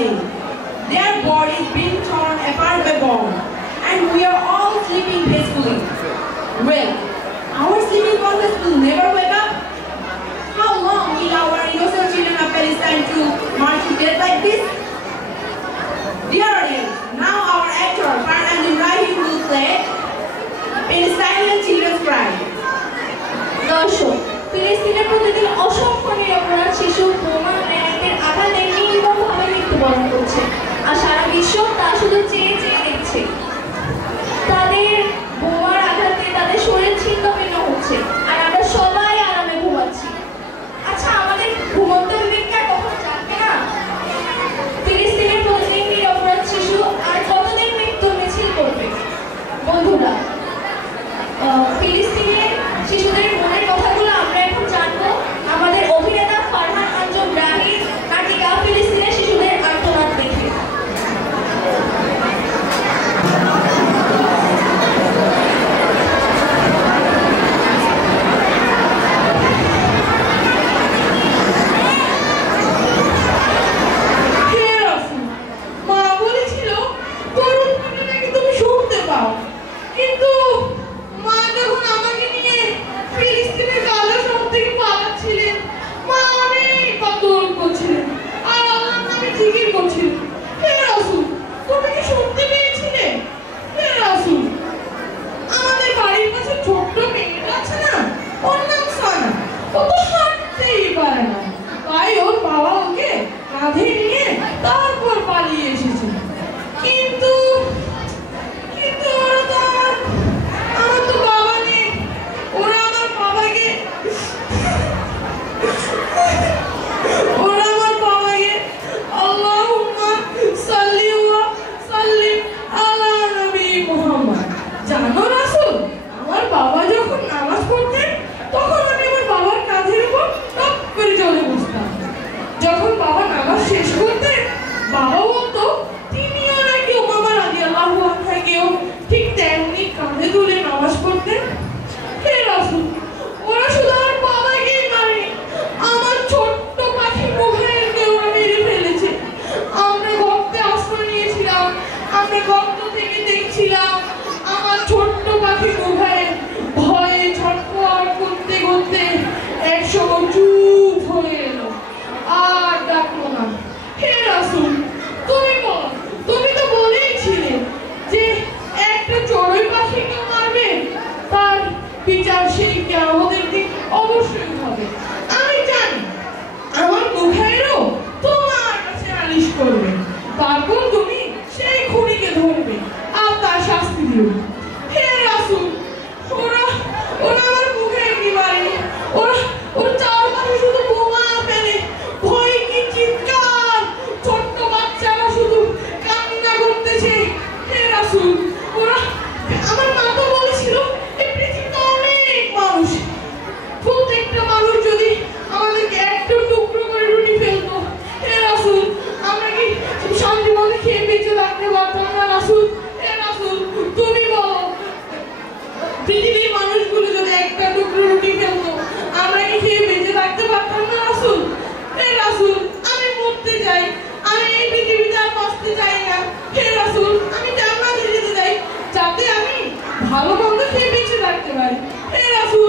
rotting, their bodies being torn apart by bombs, and we are all sleeping peacefully. Well, our sleeping conscience will never wake up. How long will our innocent children of Palestine to march to death like this? Dear audience, now our actor Farhan Ibrahim will play Palestinian Children's Cry. দর্শক, ফিলিস্তিনের প্রতিদিন অসংখ্য নিরপরাধ শিশু বোমা গ্রেনেডের আঘাতে নির্মমভাবে মৃত্যুবরণ করছে, আর সারা বিশ্ব তা শুধু চেয়ে চেয়ে দেখছে। তাদের বোমার আঘাতে তাদের শরীর ছিন্ন ভিন্ন হচ্ছে, আর আমরা সবাই আরামে ঘুমাচ্ছি। আচ্ছা, আমাদের ঘুমন্ত বিবেকটা কখন জানবে না? ফিলিস্তিনের প্রতিদিন নিরপরাধ শিশু আর কতদিন মৃত্যুর মিছিল করবে? বন্ধুরা, ফিলিস্তিনের শিশুদের মনের কথাগুলো আমরা এখন জানবো আমাদের অভিনেতা ফারহান আঞ্জুম রাহির নাটিকা ফিলিস্তিনের শিশুদের আর্তনাদ দেখে। ভালো মন্দ খেয়ে বেঁচে থাকতে পারি। হে রাসূল